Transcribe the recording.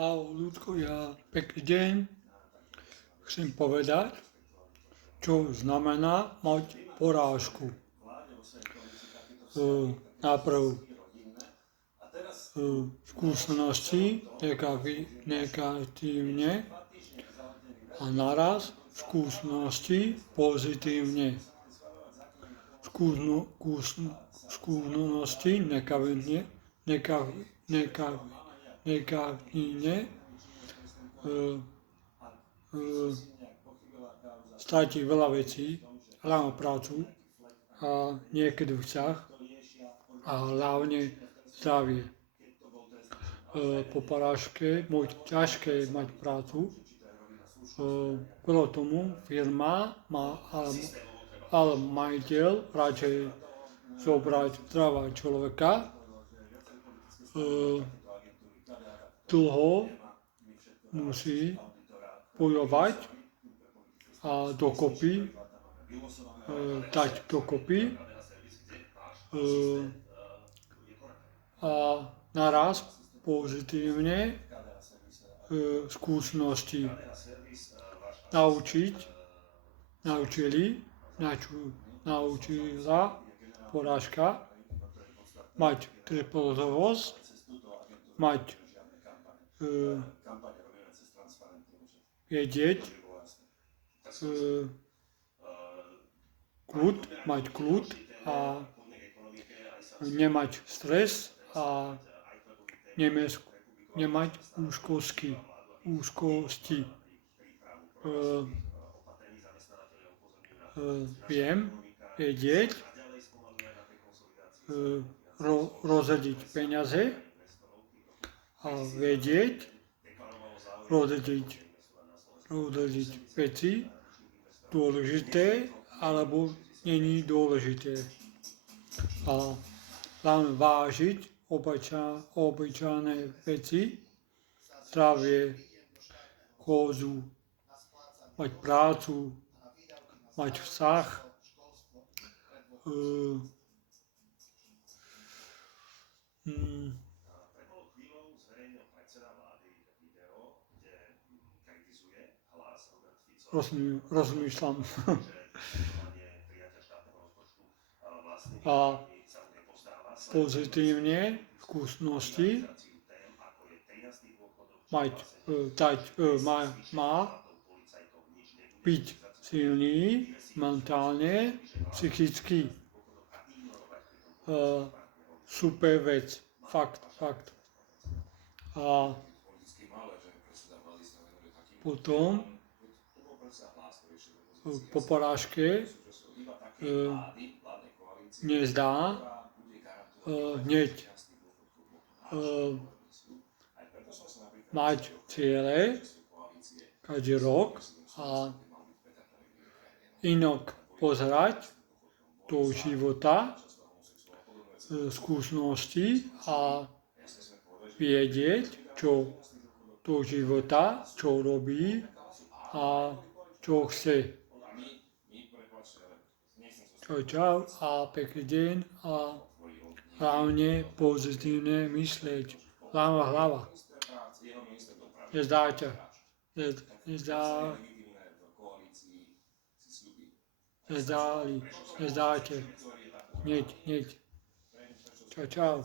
Ahoj ľudkovia, pekný deň. Chcem povedať, čo znamená mať porážku. Najprv skúsenosti negatívne a naraz skúsenosti pozitívne. Skúsenosti negatívne stráti veľa vecí, hlavne prácu a niekedy vzťah a hlavne zdravie. Po porážke bude ťažké mať prácu, kvôli tomu firma má, ale majiteľ radšej zobrať zdravého človeka, dlho musí bojovať a dať dokopy a naraz pozitívne skúsenosti naučila porážka mať trpezlivosť, mať vedieť mať kľud a nemať stres a nemať úzkosti. Vedieť rozdeliť peniaze a vedieť rozdeliť veci dôležité alebo není dôležité. A hlavne vážiť obyčajné veci, zdravie, kózu, mať prácu, mať vzťah, rozmýšľam. A pozitívne skúsenosti má byť silný mentálne, psychicky. Super vec, fakt. A potom po porážke nezdá hneď mať ciele každý rok a inak pozerať do života, skúsenosti a vedieť, čo do života, čo robí a čo chce. Čau a pekný deň a hlavne pozitívne myslieť. Hlava. Nezdáte. Nezdáte. Hneď. Čau.